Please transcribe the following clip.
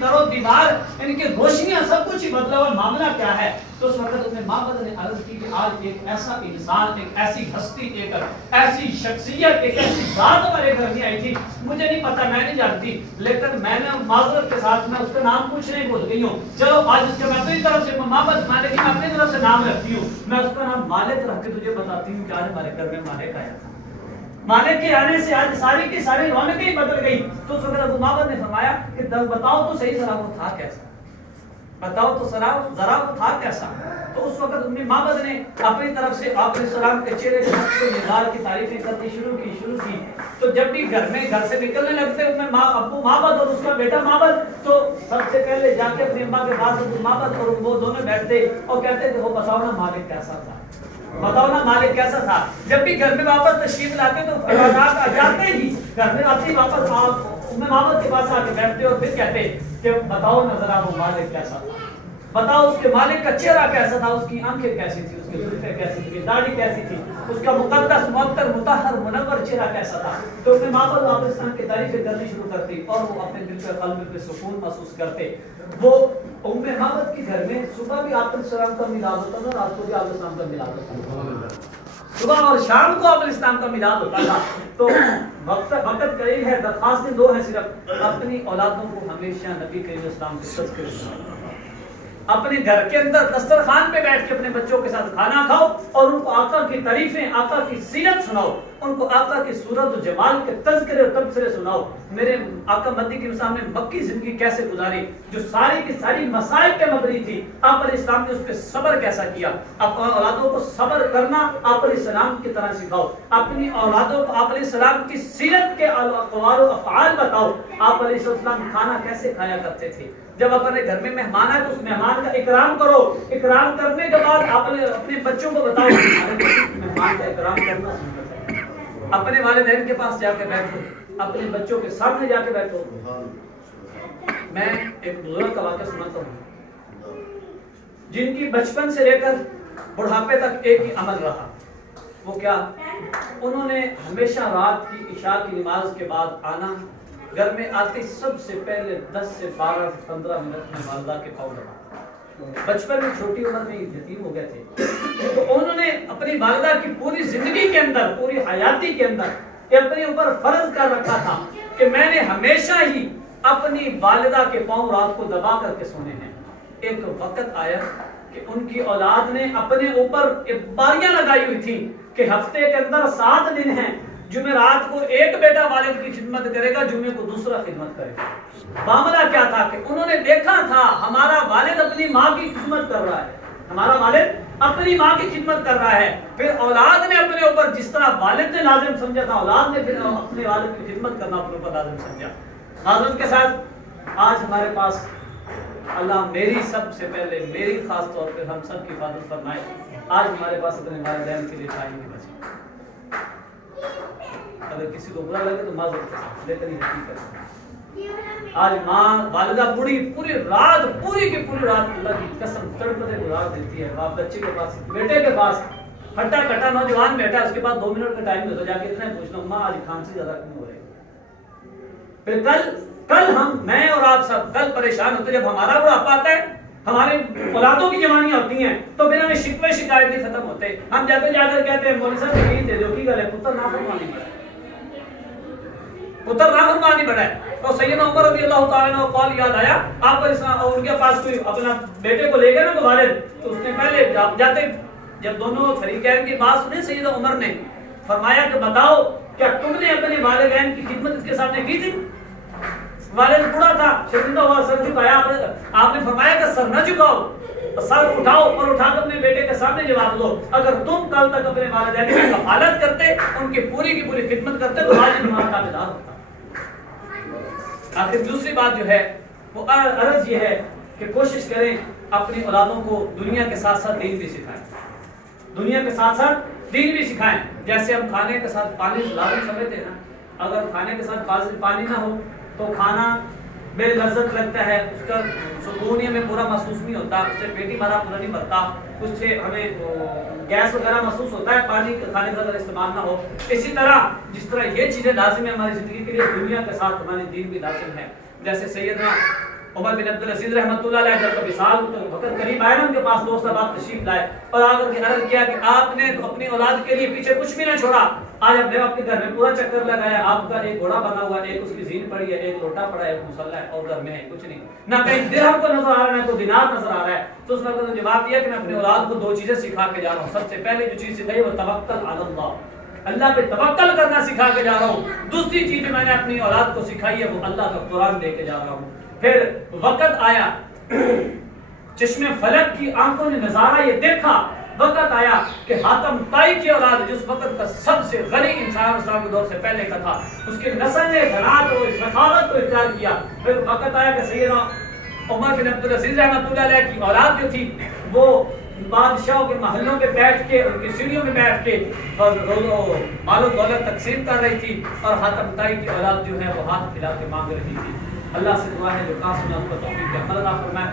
در و دیوار ان کی روشنیاں سب کچھ ہی بدلا ہوا، معاملہ کیا ہے؟ تو اس وقت اپنے معبد نے عرض کی کہ آج ایک ایسا انسان، ایک ایسی ہستی، ایک ایسی شخصیت، ایک ایسی ذات ہمارے گھر میں آئی تھی، مجھے نہیں پتا، میں نہیں جانتی، لیکن میں نے معذرت کے ساتھ میں اس کا نام پوچھنے بھول گئی ہوں، چلو آج اس کے میں اپنی طرف سے معبد مالک میں اپنی طرف سے نام رکھتی ہوں، میں اس کا نام مالک رکھ کے تجھے بتاتی ہوں کہ آج ہمارے گھر میں مالک آیا تھا۔ مالک کے آنے سے آج ساری کی ساری رونقیں بدل گئی۔ تو اس وقت ابو معبد نے فرمایا کہ بتاؤ تو صحیح ذرا وہ تھا کیسا، بتاؤ تو ذرا وہ تھا کیسا۔ تو اس وقت ابو معبد نے اپنی طرف سے آپ علیہ السلام کے چہرے سے نگار کی تعریفیں کرنی شروع کی۔ تو جب بھی گھر سے نکلنے لگتے ابو معبد اور اس کا بیٹا معبد، تو سب سے پہلے جا کے اپنی اماں کے پاس ابو معبد اور وہ دونوں بیٹھتے اور کہتے کہ وہ بتاؤ نا مالک کیسا تھا، بتاؤ نا مالک کیسا تھا۔ جب بھی گھر میں واپس تشریف لاتے تو فرزاد آ جاتے ہی گھر میں آتے واپس آپ معبد کے پاس آ کے بیٹھتے اور پھر کہتے کہ بتاؤ نا ذرا وہ مالک کیسا تھا، بتاؤ اس کے مالک کا چہرہ کیسا تھا، اس کی آنکھیں کیسی تھی، اس کی زلفیں کیسی تھی، داڑھی کیسی تھی، اس کا مقدس معطر مطہر منور چہرہ کیسا تھا۔ تو اپنے معبد آپ اسلام کی تعریفیں کرنی شروع کرتی اور وہ اپنے دل پہ قلب پہ سکون محسوس کرتے۔ وہ معبد کے گھر میں صبح بھی آپ السلام کا میلاد ہوتا تھا، رات کو بھی آپ السلام کا میلاد ہوتا تھا، صبح اور شام کو آپ الاسلام کا میلاد ہوتا تھا۔ تو وقت قریب ہے، درخواستیں دو ہیں صرف، اپنی اولادوں کو ہمیشہ نبی کریم اسلام کے تذکرے سناؤ، اپنے گھر کے اندر دسترخوان پہ بیٹھ کے اپنے بچوں کے ساتھ کھانا کھاؤ اور ان کو آقا کی تعریفیں، آقا کی سیرت سناؤ، ان کو آقا کی صورت و جمال کے تذکرے اور تبصرے سناؤ۔ میرے آقا مدنی کے سامنے مکی زندگی کیسے گزاری، جو ساری کی ساری مصائب پہ مبنی تھی، آپ علیہ السلام نے اس پہ صبر کیسا کیا۔ آپ اولادوں کو صبر کرنا آپ علیہ السلام کی طرح سکھاؤ، اپنی اولادوں کو آپ علیہ السلام کی سیرت کے اقوال و افعال بتاؤ۔ آپ علیہ السلام کھانا کیسے کھایا کرتے تھے، جب اپنے گھر میں مہمان آئے تو اس مہمان کا اکرام کرو، اکرام کرنے کے بعد آپ اپنے بچوں کو بتاؤ مہمان کا اکرام کرنا سنت ہے۔ اپنے والدین کے پاس جا کے بیٹھو، اپنے بچوں کے سامنے جا کے بیٹھو۔ میں ایک بزرگ کا واقعہ سناتا ہوں جن کی بچپن سے لے کر بڑھاپے تک ایک ہی عمل رہا۔ وہ کیا؟ انہوں نے ہمیشہ رات کی عشاء کی نماز کے بعد آنا، گھر میں آتے سب سے پہلے 10 سے 12 سے 15 منٹ میں والدہ کے پاؤں دبانا۔ بچپن میں چھوٹی عمر میں یتیم ہو گئے تھے، تو انہوں نے اپنی والدہ کی پوری زندگی کے اندر، پوری حیاتی کے اندر اپنے اوپر فرض کر رکھا تھا کہ میں نے ہمیشہ ہی اپنی والدہ کے پاؤں رات کو دبا کر کے سونے ہیں۔ ایک وقت آیا کہ ان کی اولاد نے اپنے اوپر باریاں لگائی ہوئی تھی کہ ہفتے کے اندر 7 دن ہیں، جمعرات کو ایک بیٹا والد کی خدمت کرے گا، جمعے کو دوسرا خدمت کرے گا۔ معاملہ کیا تھا کہ انہوں نے دیکھا تھا ہمارا والد اپنی ماں کی خدمت کر رہا ہے، ہمارا والد اپنی ماں کی خدمت کر رہا ہے، پھر اولاد نے اپنے اوپر جس طرح والد نے لازم سمجھا تھا، اولاد نے پھر اپنے والد کی خدمت کرنا اپنے اوپر لازم سمجھا۔ معذرت کے ساتھ آج ہمارے پاس اللہ میری سب سے پہلے میری خاص طور پہ ہم سب کی حفاظت فرمائے، آج ہمارے پاس اپنے والدین کے لیے ٹائم نہیں بچا۔ اگر کسی کو برا لگے تو معذرت کے ساتھ، لیکن یہ حقیقت ہے۔ آج ماں والدہ بوڑھی پوری رات، پوری کی پوری رات اللہ کی قسم تڑپتے گزار دیتی ہے۔ باپ بچے کے پاس، بیٹے کے پاس ہٹا کٹا نوجوان بیٹا ہے، اس کے پاس 2 منٹ کا ٹائم ہوتا، جا کے اتنا پوچھ لو ماں آج کھانسی زیادہ کیوں ہو رہی ہے۔ پھر کل ہم، میں اور آپ سب کل پریشان ہوتے جب ہمارا بڑھاپا آتا ہے، ہماری اولادوں کی جوانیاں ہوتی ہیں، تو پھر ہمیں شکوے شکایتیں ختم ہوتے، ہم جاتے جا کر کہتے ہیں مولوی صاحب یقین دے دو کی گل ہے، پتر نافرمانی بڑھا ہے، پتر نافرمانی بڑھا ہے۔ تو سیدنا عمر رضی اللہ تعالیٰ عنہ قول یاد آیا، آپ اور ان کے پاس کوئی اپنا بیٹے کو لے گئے نا تو والد، تو اس نے پہلے جاتے جب دونوں فریقین کی بات سنی سیدنا عمر نے فرمایا کہ بتاؤ کیا تم نے اپنے والدین کی خدمت اس کے سامنے کی تھی؟ والد بوڑھا تھا، شرمندہ ہوا، سر جھکایا، آپ نے فرمایا کہ سر نہ جھکاؤ، سر اٹھاؤ اور اٹھا کر اپنے بیٹے کے سامنے جواب دو، اگر تم کل تک اپنے والدین کی کفالت کرتے، ان کی پوری خدمت کرتے تو آج تمہارا تابعدار ہوتا۔ آخر دوسری بات جو ہے وہ عرض یہ ہے کہ کوشش کریں اپنی اولادوں کو دنیا کے ساتھ ساتھ دین بھی سکھائیں، دنیا کے ساتھ ساتھ دین بھی سکھائیں۔ جیسے ہم کھانے کے ساتھ پانی لازم سمجھتے ہیں نا، اگر کھانے کے ساتھ پانی نہ ہو تو کھانا بے لذت لگتا ہے، اس کا سکون ہمیں پورا محسوس نہیں ہوتا، اس سے پیٹ ہمارا پورا نہیں بھرتا، اس سے ہمیں گیس وغیرہ محسوس ہوتا ہے پانی کھانے کا اگر استعمال نہ ہو۔ اسی طرح جس طرح یہ چیزیں لازم ہے ہماری زندگی کے لیے، دنیا کے ساتھ ہماری دین بھی لازم ہے۔ جیسے سیدنا عمر بن عبدالعزیز رحمۃ اللہ علیہ جب وصال وقت قریب آئے نا ان کے پاس دوست احباب تشریف لائے اور آ کر کے عرض کیا کہ آپ نے تو اپنی اولاد کے لیے پیچھے کچھ بھی نہ چھوڑا. آج اپنے آپ کے گھر میں پورا چکر لگایا, آپ کا ایک گھوڑا بنا ہوا ہے, ایک اس کی زین پڑی ہے, ایک لوٹا پڑا ہے, ایک مصلی ہے, اور گھر میں ہے کچھ نہیں, نہ کہیں درہم کو نظر آ رہا ہے, نہ کوئی دینار نظر آ رہا ہے. تو اس وقت نے جواب دیا کہ میں اپنی اولاد کو دو چیزیں سکھا کے جا رہا ہوں. سب سے پہلے جو چیز سکھائی وہ توکل علی اللہ, اللہ پہ توکل کرنا سکھا کے جا رہا ہوں. دوسری چیز جو میں نے اپنی اولاد کو سکھائی ہے وہ اللہ کا قرآن دے کے جا رہا ہوں. پھر وقت آیا, چشم فلک کی آنکھوں نے نظارہ یہ دیکھا, وقت آیا کہ حاتم طائی کی اولاد جس وقت کا سب سے غنی انسان اسلام کے دور سے پہلے کا تھا, اس کے نسل نے غنات اور سخاوت کو اختیار کیا. پھر وقت آیا کہ سیدنا عمر بن عبدالعزیز رحمۃ اللہ علیہ کی اولاد جو تھی وہ بادشاہوں کے محلوں پہ بیٹھ کے, ان کی سیڑھیوں میں بیٹھ کے مال و دولت تقسیم کر رہی تھی, اور حاتم طائی کی اولاد جو ہے وہ ہاتھ پھیلا کے مانگ رہی تھی. اللہ سے دعا ہے جو کام سنا اس کو توفیق عطا فرمائے.